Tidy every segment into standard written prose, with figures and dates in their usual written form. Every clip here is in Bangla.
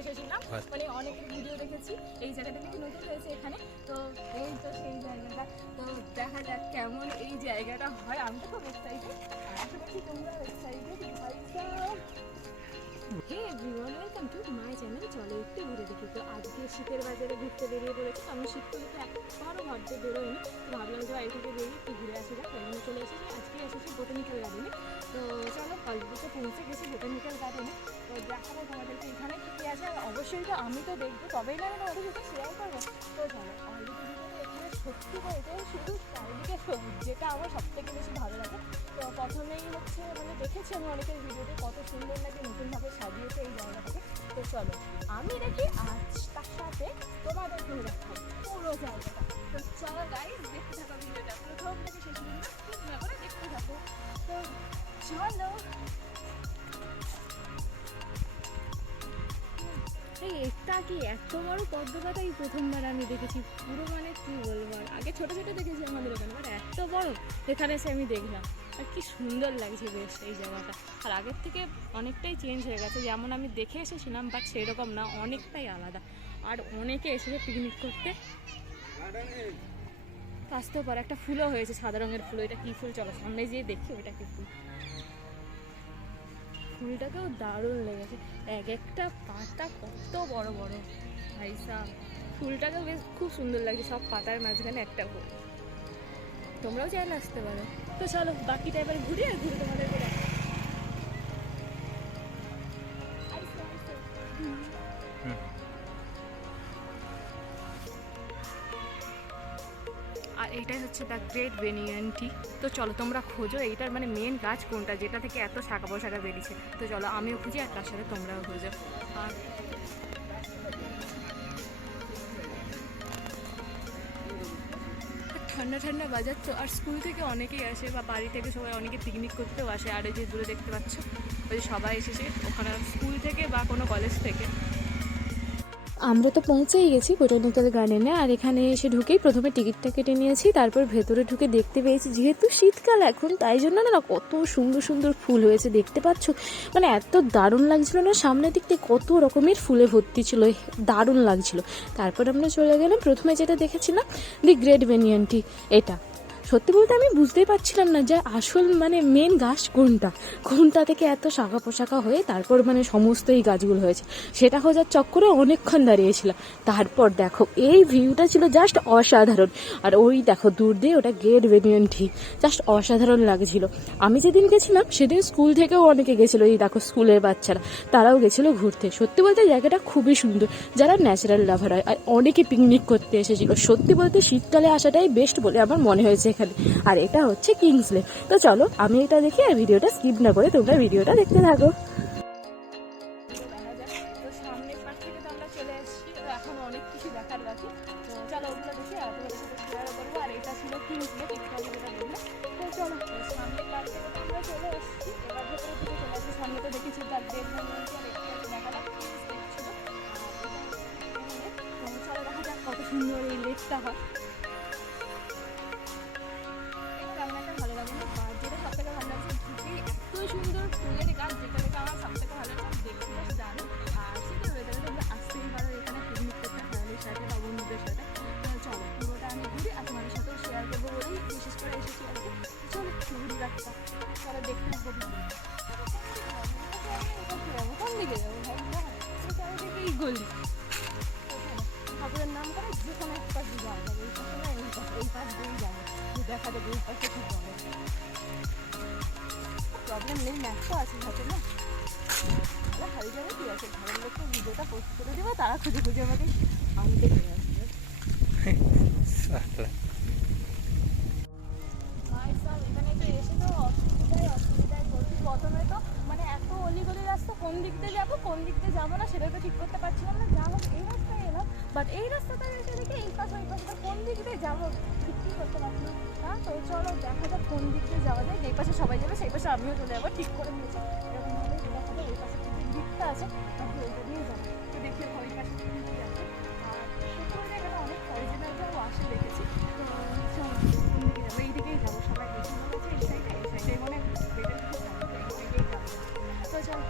এসেছিলাম, মানে অনেক ভিডিও দেখেছি। এই জায়গাটা কিন্তু নতুন হয়েছে এখানে, তো এই তো সেই জায়গাটা। তো দেখা যাক কেমন এই জায়গাটা হয়। আমি তো খুব এক্সাইটেড, আর আশা করছি তোমরা এক্সাইটেড। ভাই সাহেব, hey everyone, welcome to my channel. চলো একটু ঘুরে দেখি। তো আজকে শীতের বাজারে ঘুরতে বেরিয়ে পড়েছি। আমি শীত করলে তো একবারও ঘরতে বেরোয়নি, তো ভাবলাম যে বাড়ি থেকে বেরিয়ে একটু ঘুরে আসা যাক। তাই চলে এসেছি। আজকে এসেছি বোটানিক্যাল গার্ডেনে। তো চলো অলরেডি তো পৌঁছে গেছি বোটানিক্যাল গার্ডেনে। তো দেখাবো তোমাদেরকে এখানে কী কী আছে। আর অবশ্যই তো আমি তো দেখবো, তবেই না আমি তোমাদের সাথে শেয়ার করবো। তো চলো অলরেডি এখানে সত্যি বলতে শুধু চারিদিকে সবুজ, যেটা আমার সবথেকে বেশি ভালো লাগে। তো প্রথমেই হচ্ছে মানে দেখেছি আমি অনেকের ভিডিওতে কত সুন্দর লাগে নতুনভাবে সাজিয়েছে এই জায়গাটাকে। তো চলো আমি দেখি, আজ তার সাথে তোমাদেরকেও দেখাবো পুরো জায়গাটা। তো চলো গাইস, দেখতে থাকো ভিডিওটা প্রথম থেকে শেষ পর্যন্ত, স্কিপ না করে দেখতে থাকো। তো চলো। এটা কি এত বড় পদ্মপাতা এই প্রথমবার আমি দেখেছি পুরো, মানে কি বলবো। আর আগে ছোটো ছোটো দেখেছি আমাদের ওখানে, বাট এত বড় এখানে এসে আমি দেখলাম। আর কি সুন্দর লাগছে বেশ এই জায়গাটা। আর আগের থেকে অনেকটাই চেঞ্জ হয়ে গেছে, যেমন আমি দেখে এসেছিলাম, বাট সেরকম না, অনেকটাই আলাদা। আর অনেকে এসেছে পিকনিক করতে। আসতেও পারে। একটা ফুলও হয়েছে, সাদা রঙের ফুল। এটা কী ফুল, চলো সামনে যেয়ে দেখি ওইটা কী ফুল। ফুলটাকেও দারুণ লেগেছে, এক একটা পাতা কত বড় বড় ভাইসা। ফুলটাকেও বেশ খুব সুন্দর লাগছে, সব পাতার মাঝখানে একটা ফুল। তোমরাও চাইলে আসতে পারো। তো চলো বাকিটা এবার ঘুরে ঘুরে তোমাদেরকে দেখাই। আর এইটাই হচ্ছে দ্য গ্রেট বেনিয়ান ট্রি। তো চলো তোমরা খোঁজো এইটার মানে মেন গাছ কোনটা, যেটা থেকে এত শাখা পোশাখা বেরিয়েছে। তো চলো আমিও খুঁজি, আর তার সাথে তোমরাও খোঁজো। আর ঠান্ডা ঠান্ডা বাজার তো, আর স্কুল থেকে অনেকেই আসে, বা বাড়ি থেকে সবাই অনেকে পিকনিক করতেও আসে। আর এই যে দূরে দেখতে পাচ্ছ, ওই যে সবাই এসেছে ওখানে স্কুল থেকে বা কোনো কলেজ থেকে। আমরা তো পৌঁছেই গেছি বোটানিক্যাল গার্ডেনে। আর এখানে এসে ঢুকেই প্রথমে টিকিটটা কেটে নিয়েছি, তারপর ভেতরে ঢুকে দেখতে পেয়েছি যেহেতু শীতকাল এখন, তাই জন্য না কত সুন্দর সুন্দর ফুল হয়েছে দেখতে পাচ্ছ। মানে এত দারুণ লাগছিল না, সামনের দিক থেকে কত রকমের ফুলে ভর্তি ছিল, দারুণ লাগছিল। তারপর আমরা চলে গেলাম, প্রথমে যেটা দেখেছিলাম দি গ্রেট বেনিয়ান ট্রি। এটা সত্যি বলতে আমি বুঝতেই পারছিলাম না যে আসল মানে মেন গাছ কোনটা থেকে এত শাখা পোশাখা হয়ে তারপর মানে সমস্ত এই গাছগুলো হয়েছে, সেটা খোঁজার চক্করে অনেকক্ষণ দাঁড়িয়েছিলাম। তারপর দেখো এই ভিউটা ছিল জাস্ট অসাধারণ। আর ওই দেখো দূর দিয়ে ওটা গ্রেট বেনিয়ান ট্রি, জাস্ট অসাধারণ লাগছিল। আমি যেদিন গেছিলাম সেদিন স্কুল থেকেও অনেকে গেছিলো, এই দেখো স্কুলের বাচ্চারা, তারাও গেছিলো ঘুরতে। সত্যি বলতে জায়গাটা খুবই সুন্দর, যারা ন্যাচারাল লাভার হয়। আর অনেকে পিকনিক করতে এসেছিল। সত্যি বলতে শীতকালে আসাটাই বেস্ট বলে আমার মনে হয়েছে এখানে। আর এটা হচ্ছে কিংসলে। তো চলো আমি এটা দেখি, আর ভিডিওটা স্কিপ না করে তোমরা ভিডিওটা দেখতে থাকো। সামনের পাশ থেকে তো আমরা চলে এসেছি, এখন অনেক কিছু দেখার বাকি। তো চলো ওগুলো দেখি, আর তোমাদের সাথে শেয়ার করবো। আর এটা ছিল কিংসলে, একটু আগে যেটা দেখলাম। তো চলো সামনের পাশ থেকে তো আমরা চলে এসেছি, এবার ভেতরে দিকে চলে আসছি। সামনে তো দেখেছি তার গ্রেট বেনিয়ান ট্রি, আর একটু দেখালাম কিংসলে ছিল। তো চলো দেখা যাক কত সুন্দর এই লেকটা হয়। ভালো লাগে না, আর যেটা সব থেকে ভালো লাগছে ঢুকেই এত সুন্দর ফুলের গাছ, যেটা দেখে আমার সব থেকে ভালো লাগছে। দেখতে বেশ দারুণ। আর শীতের ওয়েদারে তোমরা আসতেই পারো এখানে পিকনিক করতে ফ্যামিলির সাথে বা বন্ধুদের সাথে। তো চলো পুরোটা আমি ঘুরি, আর তোমাদের সাথেও শেয়ার করবো বলেই বিশেষ করে এসেছি আর কি। চলো ঘুরি রাস্তা, চলো দেখতে থাকবো। কোন দিকে যাবো ভাই, চারিদিকে এই গলি। ঠাকুরের নাম করে যে কোনো এক পাশ দিয়ে যাওয়া যাবে, এই পাশ দিয়েই যাবো, দেখা যাবে এই পাশে ঠিক হবে। প্রবলেম নেই, ম্যাপও আছে হাতে না, হারিয়ে যাবে কি আছে। ঘরের লোককে ভিডিওটা পোস্ট করে দেবো, তারা খুঁজে খুঁজে আমাকে আনতে চলে আসবে। এখানে তো এসে তো অসুবিধায় পড়ছি। প্রথমে তো মানে এত অলিগলি রাস্তা, কোন দিক দিয়ে যাবো কোন দিক দিয়ে যাবো না সেটা তো ঠিক করতে পারছিলাম না। যা হোক এই রাস্তায় এলাম, বাট এই রাস্তাটা এসে দেখে এই পাশে ওই পাশে কোন দিক দিয়ে যাবো ঠিকই করতে পারছিলাম না। তো চলো দেখা যাক কোন দিক দিয়ে যাওয়া যায়। যেই পাশে সবাই যাবে সেই পাশে আমিও চলে যাবো, ঠিক করে নিয়েছি। এরকমভাবে দেখা যাবে ওই পাশে যে দিকটা আছে তাকে ওইটা দিয়ে যাবো। তো দেখি ওই পাশে কী কী আছে। আর সেগুলো এখানে অনেক অরিজিনালটাও আসে দেখেছি। তো চলো কোন দিকে যাবো, এই দিকেই যাবো। সবাই বেশি মনে হচ্ছে এই সাইডে মনে বেটার দিকে যাবো, তো এই সাইডেই যাবো। তো চলো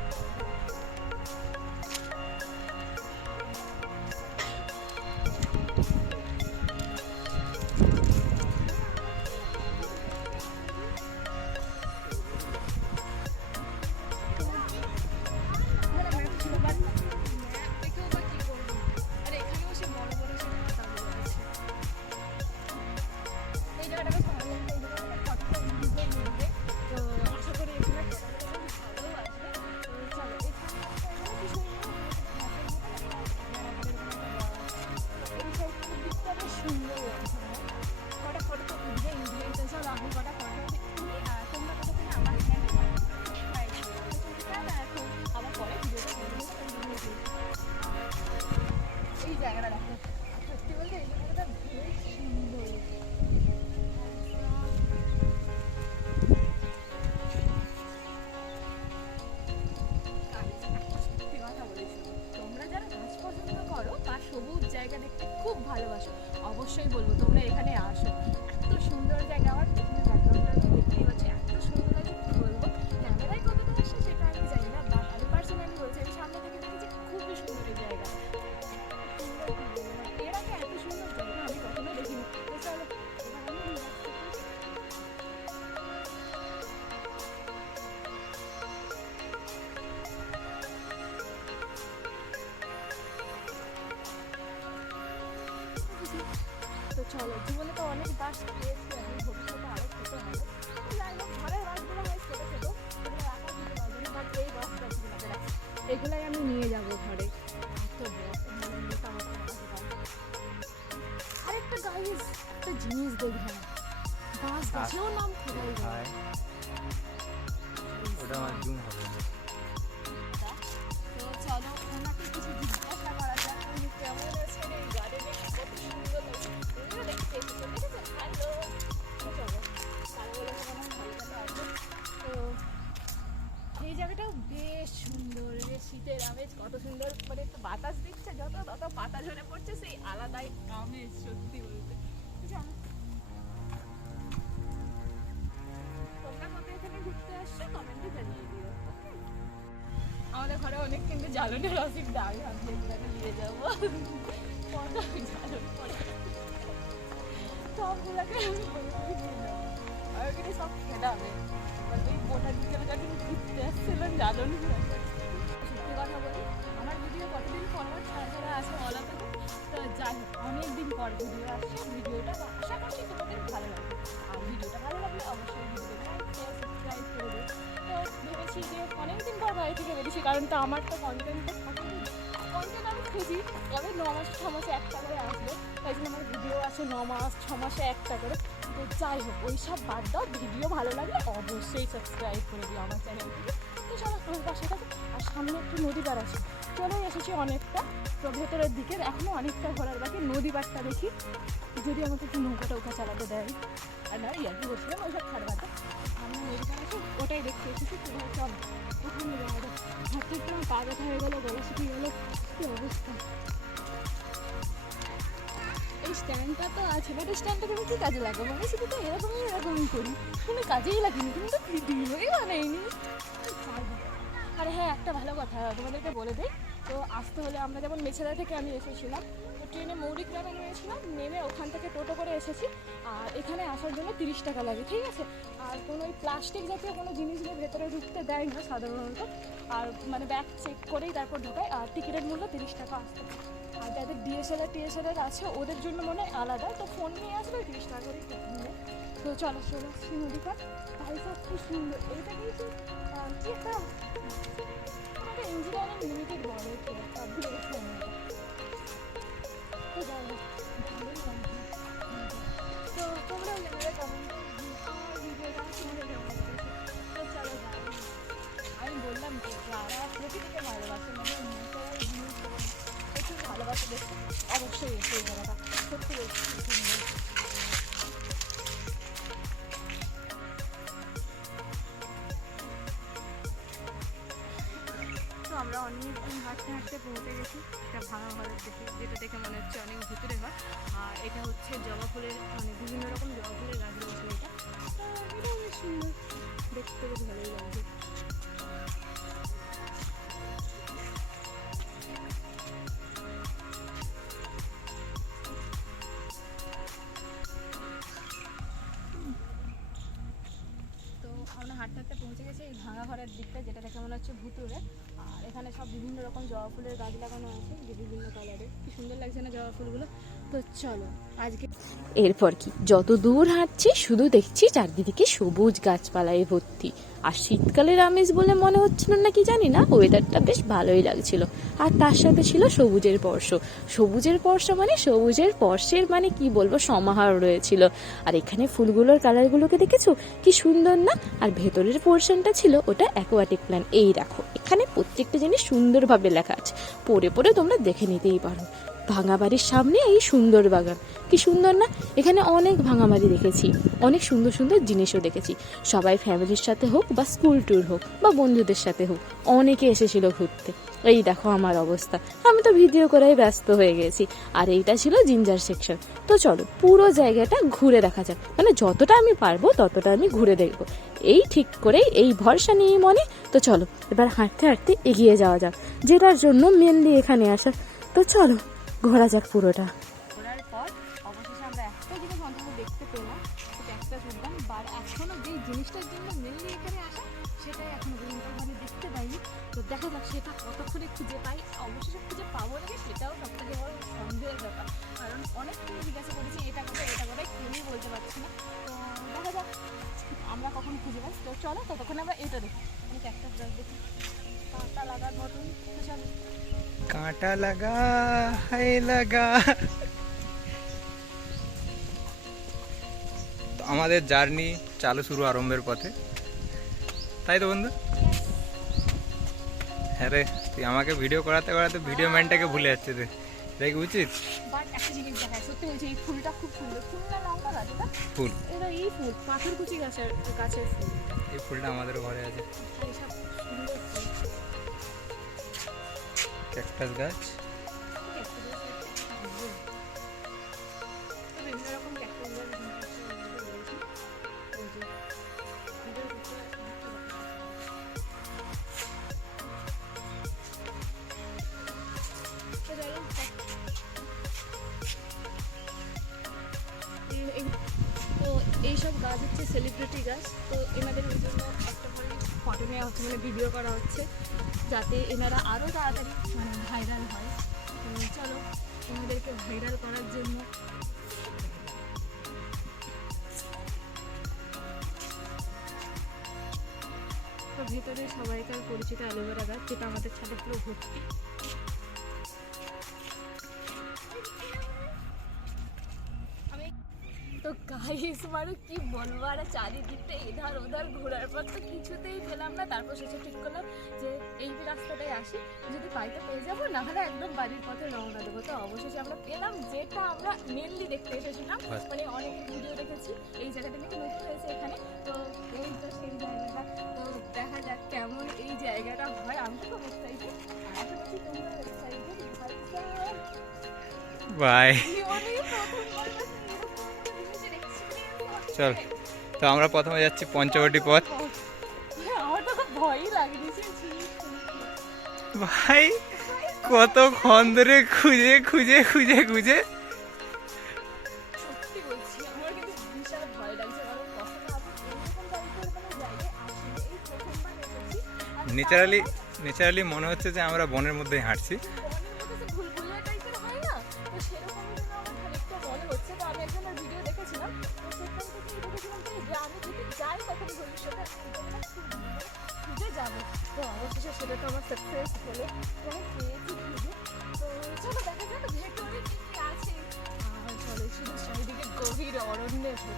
অবশ্যই বলবো তোমরা এখানে আসো। এত সুন্দর জায়গা, আমার পেছনে ব্যাকগ্রাউন্ডটা তো দেখতেই পাচ্ছি, এত সুন্দর লাগে কি বলবো। ক্যামেরায় কতটা আসে সেটা আমি জানি না, বাট আমি পার্সোনালি বলছি আমি সামনে থেকে দেখেছি খুবই সুন্দর এই জায়গা। সুন্দর কি বলবো, মানে এর আগে এত সুন্দর জায়গা আমি কখনো দেখিনি। তো চলো এবার আমি relax করছি। তো চলো, জীবনে তো অনেক বাস পেয়েছি আমি, ভবিষ্যতে আরও খেতে হবে। তো যাই হোক, ঘরের বাসগুলো হয় ছোটো ছোটো, এগুলো রাখা দিতে পারবো না, বাট এই বাসটা এগুলাই আমি নিয়ে যাবো ঘরে। তো মানে মোটামুটি আরেকটা গাইজ, একটা জিনিস দেখবেন, বাস গাছেও নাম খোদাই যায়। ওটা আমার জুম হবে না। তো চলো ওনাকে কিছু জিজ্ঞাসা করা যাক, উনি কেমন আছেন, এই গার্ডেনে কত সুন্দর লাগছে। তুমিও দেখতে এসেছো, দেখেছো? হ্যালো। তো চলো, ভালো বলে মনে হয় ভালো ভালো আছে। তো এই জায়গাটাও বেশ সুন্দর, বেশ শীতের আমেজ, কত সুন্দর, মানে একটু বাতাস দিচ্ছে, যত তত পাতা ঝরে পড়ছে, সেই আলাদাই আমেজ সত্যি বলতে। চলো, তোমরা কবে এখানে ঘুরতে আসছো কমেন্টে জানিয়ে দিও। আমাদের ঘরে অনেক কিন্তু জ্বালনের রসিদ দাগ, আমি এগুলোকে নিয়ে যাবো। জ্বালন সবগুলোকে আমি আর ওখানে সব খেলাবে, ওই গোটা বিকেলে যখন ঘুরতে আসছিলাম জ্বালন। সত্যি কথা বলি, আমার ভিডিও কতদিন ফরওয়ার্ড ছাড়া ছাড়া আছে অলাতে। তো যাই হোক, অনেকদিন পর ভিডিও আসছে, ভিডিওটা আশা করছি তোমাদের ভালো লাগবে। আর ভিডিওটা ভালো লাগলে অবশ্যই ভিডিওটা লাইক শেয়ার সাবস্ক্রাইব করে দিও। তো ভেবেছি যে অনেকদিন পর বাড়ি থেকে বেরিয়েছি, কারণ তো আমার তো কন্টেন্ট আমি খুঁজি, কবে 9 মাসে 6 মাসে একটা করে আসবে, তাই জন্য আমার ভিডিও আছে 9 মাস 6 মাসে একটা করে। তো যাই হোক, ওই সব বাদ দাও, ভিডিও ভালো লাগলে অবশ্যই সাবস্ক্রাইব করে দিও আমার চ্যানেলটিকে। তো চলো আমার পাশে থাকো। আর সামনে একটু নদী পার আছে, চলে এসেছি অনেকটা, তো ভেতরের দিকে এখনও অনেকটা ঘোরার বাকি। নদী পাড়টা দেখি, যদি আমাকে একটু নৌকা টৌকা চালাতে দেয়। আর না ইয়ার্কি বলছিলাম, ওই সব ছাড়বাতে আমি নদী পার আছে, ওটাই দেখতে এসেছি। চল ওখানে যাওয়া যায়। হাঁটতে একটু আমার পা ব্যথা হয়ে গেলো, গলা শুকিয়ে গেলো, কী অবস্থা। এই স্ট্যান্ডটা তো আছে, বাট এই স্ট্যান্ডটা তুমি কী কাজে লাগাবো? আমি শুধু তো এরকমই করি, কোনো কাজেই লাগিনি, তুমি তো ভিডিওই বানাইনি। আরে হ্যাঁ, একটা ভালো কথা তোমাদেরকে বলে দিই। তো আসতে হলে আমরা যেমন মেছেদা থেকে আমি এসেছিলাম, তো ট্রেনে মৌরিগ্রামে নেমেছিলাম, নেমে ওখান থেকে টোটো করে এসেছি। আর এখানে আসার জন্য 30 টাকা লাগে, ঠিক আছে? আর কোনো ওই প্লাস্টিক জাতীয় কোনো জিনিসগুলো ভেতরে ঢুকতে দেয় না সাধারণত, আর মানে ব্যাগ চেক করেই তারপর ঢোকায়। আর টিকিটের মূল্য 30 টাকা আসতে। আর যাদের ডিএসএলআর আছে ওদের জন্য মনে হয় আলাদা, তো ফোন নিয়ে আসলে 30 টাকা করে টিকিট নেয়। তো চলো চলে আসছি নদী পার, ভাইসা খুব সুন্দর। এইটা কিন্তু কি একটা আমাদের ইঞ্জিনিয়ারিং লিমিটেড বড় একটা তো যাই হোক, ভালোই লাগছে। তো তোমরা জানাবে কমেন্টে আমার ভিডিওটা তোমাদের কেমন লেগেছে। তো চলো যাই, আমি বললাম যে যারা প্রকৃতিকে ভালোবাসে, মানে ন্যাচারাল জিনিস প্রচুর ভালোবাসে, দেখতে অবশ্যই এসে এই জায়গাটা সত্যি সুন্দর। আমরা অনেক দিন হাঁটতে হাঁটতে পৌঁছে গেছি একটা ভাঙা ঘরের দেখে, যেটা দেখে মনে হচ্ছে অনেক ভিতরে ঘর। আর এটা হচ্ছে জবা ফুলের, মানে বিভিন্ন রকম জবা ফুলের গাছ রয়েছে। এটা অনেক সুন্দর, দেখতে বেশ ভালোই লাগছে। তো আমরা হাঁটতে হাঁটতে পৌঁছে গেছি এই ভাঙা ঘরের দিকটা, যেটা দেখে মনে হচ্ছে ভুতুরে। আর এখানে সব বিভিন্ন রকম জবা ফুলের গাছ লাগানো আছে, যে বিভিন্ন কালারের, কি সুন্দর লাগছে না জবা ফুলগুলো। তো চলো আজকে এরপর কি যত দূর হাঁটছি শুধু দেখছি চারদিকে সবুজ গাছপালায় ভর্তি। আর শীতকালের আমেজ বলে মনে হচ্ছিল না কি জানি না, ওয়েদারটা বেশ ভালোই লাগছিল। আর তার সাথে ছিল সবুজের স্পর্শ। সবুজের স্পর্শ মানে সবুজের স্পর্শের মানে কি বলবো, সমাহার রয়েছিল। আর এখানে ফুলগুলোর কালারগুলোকে দেখেছো কি সুন্দর না? আর ভেতরের পোর্শনটা ছিল ওটা অ্যাকোয়াটিক প্ল্যান্ট। এই দেখো এখানে প্রত্যেকটা জিনিস সুন্দরভাবে লেখা আছে, পড়ে পড়ে তোমরা দেখে নিতেই পারো। ভাঙা বাড়ির সামনে এই সুন্দর বাগান, কি সুন্দর না। এখানে অনেক ভাঙা বাড়ি দেখেছি, অনেক সুন্দর সুন্দর জিনিসও দেখেছি। সবাই ফ্যামিলির সাথে হোক বা স্কুল ট্যুর হোক বা বন্ধুদের সাথে হোক, অনেকে এসেছিল ঘুরতে। এই দেখো আমার অবস্থা, আমি তো ভিডিও করাই ব্যস্ত হয়ে গেছি। আর এইটা ছিল জিঞ্জার সেকশন। তো চলো পুরো জায়গাটা ঘুরে দেখা যাক, মানে যতটা আমি পারবো ততটা আমি ঘুরে দেখবো, এই ঠিক করে এই ভরসা নিয়ে মনে। তো চলো এবার হাঁটতে হাঁটতে এগিয়ে যাওয়া যাক, যেটার জন্য মেনলি এখানে আসা। তো চলো ঘোরা যাক পুরোটা। ঘোরার পর অবশেষে আমরা একটা জিনিস অন্তত দেখতে পেলাম, সেটা একটা শুনলাম। আর এখনও যেই জিনিসটার জন্য মেনলি এখানে আসা, সেটাই এখনো পর্যন্ত মানে দেখতে পাইনি। তো দেখা যাক সেটা কতক্ষণে খুঁজে পাই, অবশেষে খুঁজে পাবো নাকি সেটাও সব থেকে বড় সন্দেহের ব্যাপার। কারণ অনেক কিছু জিজ্ঞাসা করেছি, এটা কোথায় কেউই বলতে পারছি না। তো দেখা যাক আমরা কখন খুঁজে পাই। তো চলো ততক্ষণে আমরা এটা দেখি, আমি ক্যাকটাস গাছ দেখি, কাঁটা লাগার মতন। তো চলো। কাঁটা লাগা হায় লাগা। তো আমাদের জার্নি চালু শুরু আরম্ভের পথে, তাই তো বন্ধু? হ্যাঁ রে, তুই আমাকে ভিডিও করাতে করাতে ভিডিও ম্যানটাকে ভুলে যাচ্ছে রে, এটা কি উচিত? বাট একটা জিনিস দেখায়, সত্যি বলছি এই ফুলটা খুব সুন্দর। ফুল না লঙ্কা গাছ এটা? ফুল। এটা এই ফুল পাথরকুচি গাছের ফুল। এই ফুলটা আমাদের ঘরে আছে, এইসব সুন্দর ফুল। ক্যাকটাস গাছ। বিভিন্ন রকম ক্যাকটাস গাছ রয়েছে। এই যে ভিডিওর ভিতরে তো চলো। তো এইসব গাছ হচ্ছে সেলিব্রিটি গাছ। তো এনাদের ওই জন্য একটা করে ফটো নেওয়া হচ্ছে, মানে ভিডিও করা হচ্ছে, যাতে এনারা আরও তাড়াতাড়ি মানে ভাইরাল হয়। তো চলো এনাদেরকে ভাইরাল করার জন্য তো ভেতরে সবাইকার পরিচিত অ্যালোভেরা গাছ, যেটা আমাদের ছাদে পুরো ভর্তি। তো গাইস মানে কি বলবো, আর চারিদিকটা এধার ওধার ঘোরার পর তো কিছুতেই পেলাম না। তারপর শেষে ঠিক করলাম যে এই রাস্তাটায় আসি, যদি পাইতে পেয়ে যাবো, না হলে একদম বাড়ির পথে রওনা দেবো। তো অবশেষে আমরা পেলাম যেটা আমরা মেনলি দেখতে এসেছিলাম। মানে অনেক ভিডিও দেখেছি, এই জায়গাটা নাকি নতুন হয়েছে এখানে। তো এই তো সেই জায়গাটা। তো দেখা যাক কেমন এই জায়গাটা হয়। আমি তো খুব এক্সাইটেড, আশা করছি তোমরা এক্সাইটেড। বাই। চল, তো আমরা প্রথমে যাচ্ছি পঞ্চবটি পথ। আমার তো খুব ভয়ই লাগছে ভাই, কতক্ষণ ধরে খুঁজে খুঁজে খুঁজে খুঁজে। সত্যি বলছি আমার কিন্তু বিশাল ভয় লাগছে, কারণ কখনো আমি এরকম টাইপের কোনো জায়গায় আসিনি, এই প্রথমবার এসেছি। আর নেচারালি মনে হচ্ছে যে আমরা বনের মধ্যেই হাঁটছি। বনের মধ্যে যে ভুলভুলিয়া টাইপের হয় না, তো সেরকমই যেন আমার খানিকটা মনে হচ্ছে। তো আমি একজনের ভিডিও দেখেছিলাম, তো সেখান থেকে দেখেছিলাম যে আমি যদি যাই তখন ভবিষ্যতে খুঁজে যাবো। তো অবশেষে সেটা তো আমার সাকসেস হলো, তো আমি পেয়েছি খুঁজে। তো চলো দেখা যাক ভেতরে কি কি আছে। চলো শুধু চারিদিকে গভীর অরণ্যে ভর্তি।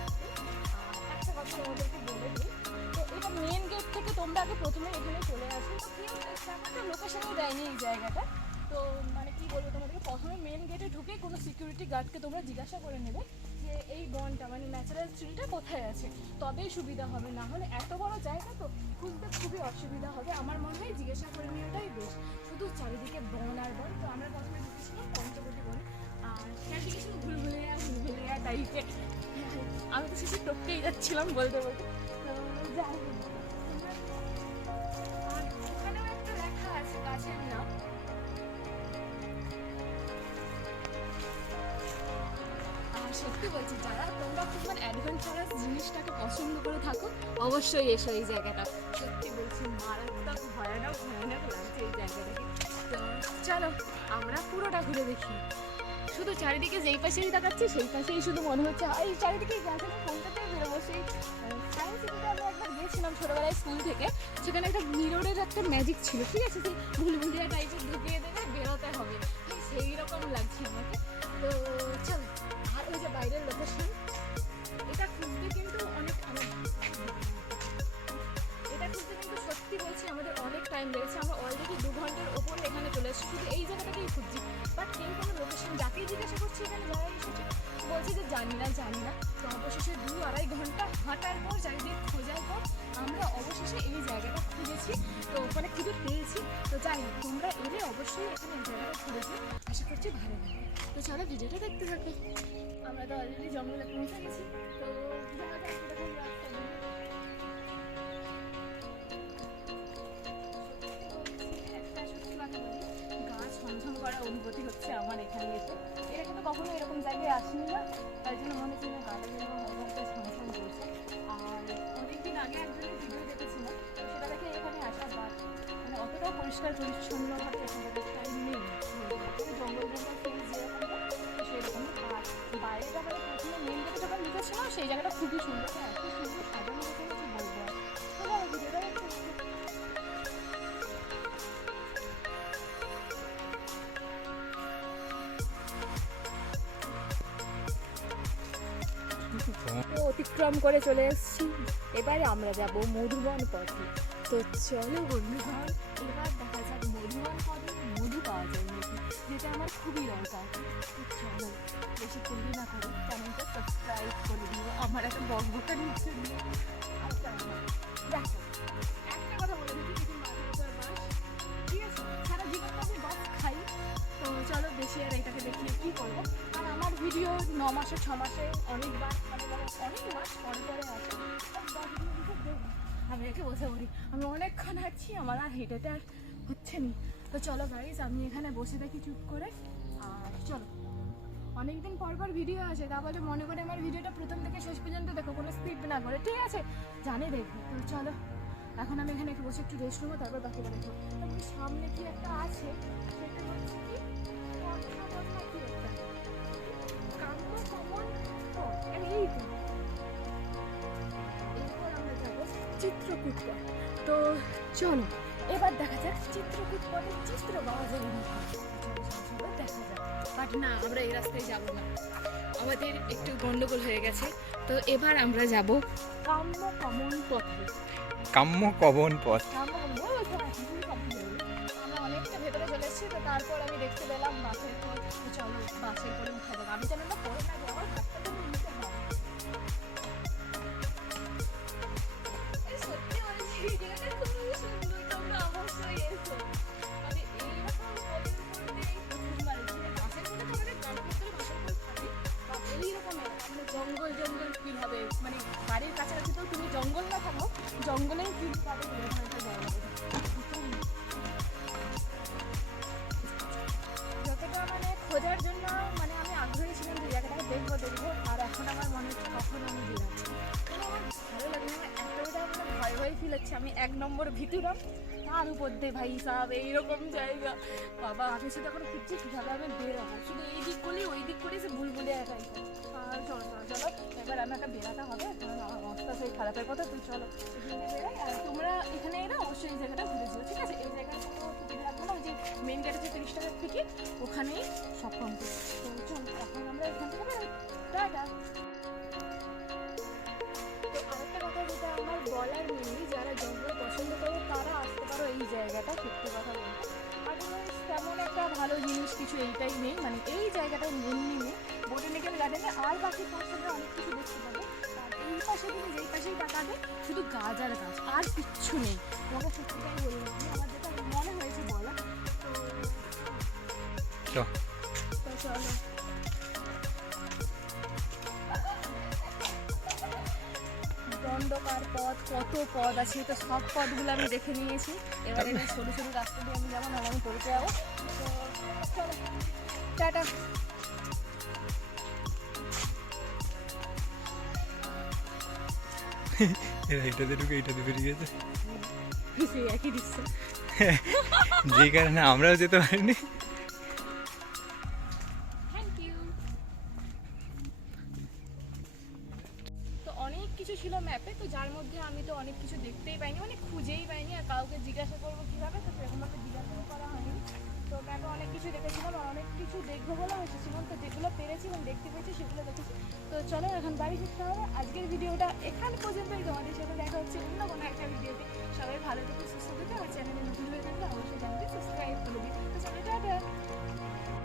একটা কথা তোমাদেরকে বলে দিই, তো এটা মেন গেট থেকে তোমরা আগে প্রথমে এখানে চলে আসো। তো কেউ একটা লোকেশনই দেয়নি এই জায়গাটা। তো মানে কি বলবো তোমাদেরকে, প্রথমে মেন গেটে ঢুকে কোনো সিকিউরিটি গার্ডকে তোমরা জিজ্ঞাসা করে নেবে যে এই বনটা মানে ন্যাচারাল ট্রিটা কোথায় আছে, তবেই সুবিধা হবে। না হলে এত বড় জায়গা তো খুঁজতে খুবই অসুবিধা হবে। আমার মনে হয় জিজ্ঞাসা করে নেওয়াটাই বেশ, শুধু চারিদিকে বন আর বন। তো আমরা প্রথমে ঢুকেছিলাম পঞ্চবটি বন, আর চারিদিকে শুধু ভুলভুলিয়া টাইপের। আমি তো শেষে টপকেই যাচ্ছিলাম বলতে বলতে। তো যাই হোক, আর ওখানেও একটা লেখা আছে গাছের নাম। আর সত্যি বলছি, যারা তোমরা খুব মানে অ্যাডভেঞ্চারাস জিনিসটাকে পছন্দ করে থাকো, অবশ্যই এসো এই জায়গাটা। সত্যি বলছি মারাত্মক ভয়ানক লাগছে এই জায়গাটাকে। তো চলো আমরা পুরোটা ঘুরে দেখি। শুধু চারিদিকে যেই পাশেই তাকাচ্ছি সেই পাশেই শুধু মনে হচ্ছে এই চারিদিকেই গাছ। আমি কলকাতায় বেরোবো, সেই সায়েন্স সিটিতে আমরা একবার গিয়েছিলাম ছোটোবেলায় স্কুল থেকে। সেখানে একটা মিররের একটা ম্যাজিক ছিল, ঠিক আছে, সেই ভুলভুলিয়া টাইপের ঢুকিয়ে দেবে, বেরোতে হবে, সেই রকম লাগছে আমাকে। তো চল, আর ওই যে বাইরের লোকেশন, এটা খুঁজতে কিন্তু সত্যি বলছি আমাদের অনেক টাইম লেগেছে। আমরা অলরেডি 2 ঘন্টার ওপরে এখানে চলে এসেছি, শুধু এই জায়গাটাকেই খুঁজছি। বাট কেউ কোনো লোকেশন জানি না। তো অবশেষে 2-2.5 ঘন্টা হাঁটার পর চারিদিক খোঁজার পর আমরা অবশেষে এই জায়গাটা খুঁজেছি। তো ওখানে খুঁজে পেয়েছি। তো যাই হোক, তোমরা এলে অবশ্যই এখানে এই জায়গাটা খুঁজেছি, আশা করছি ভালো লাগে। তো চলো ভিডিওটা দেখতে থাকো। আমরা তো অলরেডি জঙ্গলে পৌঁছে গেছি। তো যাওয়া যাক এরকম রাস্তা দিয়ে। একটা সত্যি কথা বলি, গা ছমছম করা অনুভূতি হচ্ছে আমার এখানে এসে। এর আগে তো কখনো এরকম জায়গায় আসিনি না, তাই জন্য মনে হচ্ছে না গাটা যেন হালকা ছমছম করছে। আর অনেকদিন আগে একজনের ভিডিও দেখেছিলাম, তো সেটা দেখে এখানে আসা বাদ। মানে অতটাও পরিষ্কার পরিচ্ছন্নভাবে এখানকার টাইম নেই, জঙ্গল ফিল যেরকম তো সেরকম। আর বাইরেটা মানে প্রথমে মেন গেটে যখন ঢুকেছিলাম সেই জায়গাটা খুবই সুন্দর, এত সুন্দর সাজানো দেখে কিছু বলবো আর। তো যাই হোক, ভিডিওটা একটু অতিক্রম করে চলে এসেছি। এবারে আমরা যাব মধুবন পথে। তো চলো বন্ধুগণ, এবার দেখা যাক মধুবন পথে মধু পাওয়া যায় নাকি, যেটা আমার খুবই দরকার। তো চলো, বেশি দেরি না করে চ্যানেলটা সাবস্ক্রাইব করে দিও। আমার একটা বকবকা নিচ্ছে দিও। আচ্ছা দেখো, একটা কথা বলে দিচ্ছি, কিছু মাঝে বছর বাস, ঠিক আছে, সারা জীবনটা আমি বাস খাই। তো চলো, বেশি আর এটাকে দেখিয়ে কী করবো। আর আমার ভিডিও 9 মাসে 6 মাসে অনেকবার মানে অনেক মাস পরে পরে আসে। আমি একে বসে পড়ি, আমি অনেকক্ষণ হাঁটছি, আমার আর হেঁটেতে আর হচ্ছে নি। তো চলো গাইজ, আমি এখানে বসে থাকি চুপ করে। আর চলো, অনেকদিন পর পর ভিডিও আসে, তা বলে মনে করে আমার ভিডিওটা প্রথম থেকে শেষ পর্যন্ত দেখো, কোনো স্কিপ না করে, ঠিক আছে, জানি দেখো। তো চলো, এখন আমি এখানে একটু বসে একটু রেস্ট নেবো, তারপর বাকিটা দেখো। তারপরে সামনে কি একটা আছে, সেটা হচ্ছে কি চিত্রকূট পথ। তো চলো এবার দেখা যাক চিত্রকূট পথে চিত্র পাওয়া যাবে দেখা যাক। বাট না, আমরা এই রাস্তায় যাব না, আমাদের একটু গন্ডগোল হয়ে গেছে। তো এবার আমরা যাব কাম্যকমন পথে। কাম্যকমন পথ। আমরা অনেকটা ভেতরে চলে এসেছি। তো তারপর আমি দেখতে পেলাম বাসের পর। চলো বাসের করে উঠা যাক। আমি যেন না পড়ে না যাওয়ার হাতটা তো নিতে হবে। সত্যি বলছি, ভিডিওটা খুবই সুন্দর, তোমরা অবশ্যই এসো। মানে এইরকম বাসের করে তোমাদের কানপুর বাসের করে থাকি, বা এইরকমের মানে জঙ্গল ফিল হবে। মানে বাড়ির কাছাকাছি তো তুমি জঙ্গল না থাকো, জঙ্গলেই ফিল পাবে এরকম একটা জায়গা। যতটা মানে খোঁজার জন্য মানে আমি আগ্রহী ছিলাম যে জায়গাটাকে দেখবো, আর এখন আমার মনে হচ্ছে কখন আমি বেরাচ্ছি। আমার ভালো লাগে না, এতটা মানে ভয় ফিল হচ্ছে। আমি 1 নম্বর ভিতুরাম, তার উপর দিয়ে ভাই সাহেব এইরকম জায়গা। বাবা, আমি শুধু এখন খুঁজছি কীভাবে আমি বেরোবো, শুধু এই দিক করলেই ওই দিক করেই সে ভুলভুলে একাই। চলো এবার আমি একটা বেরাতে হবে, আমার অবস্থা সেই খারাপের কথা। তুই চলো এখানে বেরাই, আর তোমরা এখানে এলে অবশ্যই এই জায়গাটা ঘুরে যাও, ঠিক আছে। এই জায়গায় কোনো টিকিট লাগবে না, ওই যে মেন গেটে যে 30 টাকার টিকিট, ওখানেই সব কমপ্লিট। তো চলো, এখন আমরা এখান থেকে বেরোই। টাটা। তো আরেকটা কথা যেটা আমার বলার মেনলি, যারা জঙ্গল পছন্দ করে তারা আসতে পারো এই জায়গাটা, সত্যি কথা বলতে। আদারওয়াইজ তেমন একটা ভালো জিনিস কিছু এইটাই নেই, মানে এই জায়গাটায় মেনলি নেই। বোটানিক্যাল গার্ডেনে আর বাকি পাশে অনেক কিছু দেখতে পাবে। আর এই পাশে তুমি যেই পাশেই তাকাবে শুধু গাছ আর গাছ, আর কিচ্ছু নেই। তোমাকে সত্যিটাই বলবো, আমার যেটা মনে হয়েছে বলা। তো চলো, দণ্ডকার পথ, কত পথ আছে, তো সব পথগুলো আমি দেখে নিয়েছি। এবার এই সরু সরু রাস্তা দিয়ে আমি যেমন আমি পৌঁছে যাবো। তো চলো, টাটা। এইটাতে ঢুকে এইটাতে বেরিয়ে গেছে, সেই একই দৃশ্য, যে কারণে আমরাও যেতে পারিনি। অনেক কিছু ছিল ম্যাপে, তো যার মধ্যে আমি তো অনেক কিছু দেখতেই পাইনি, মানে খুঁজেই পাইনি। আর কাউকে জিজ্ঞাসা করবো কীভাবে, তো সেরকমভাবে জিজ্ঞাসাও করা হয়নি। তো ম্যাপে অনেক কিছু দেখেছিলাম, আর অনেক কিছু দেখবো বলে এসেছিলাম। তো যেগুলো পেরেছি এবং দেখতে পেয়েছি সেগুলো দেখেছি। তো চলো এখন বাড়ি ফিরতে হবে। আজকের ভিডিওটা এখান পর্যন্তই, তোমাদের সাথে দেখা হচ্ছে অন্য কোনো একটা ভিডিওতে। সবাই ভালো থেকে সুস্থ থেকে আমার চ্যানেলে নতুন হয়ে থাকলে অবশ্যই চ্যানেলটি সাবস্ক্রাইব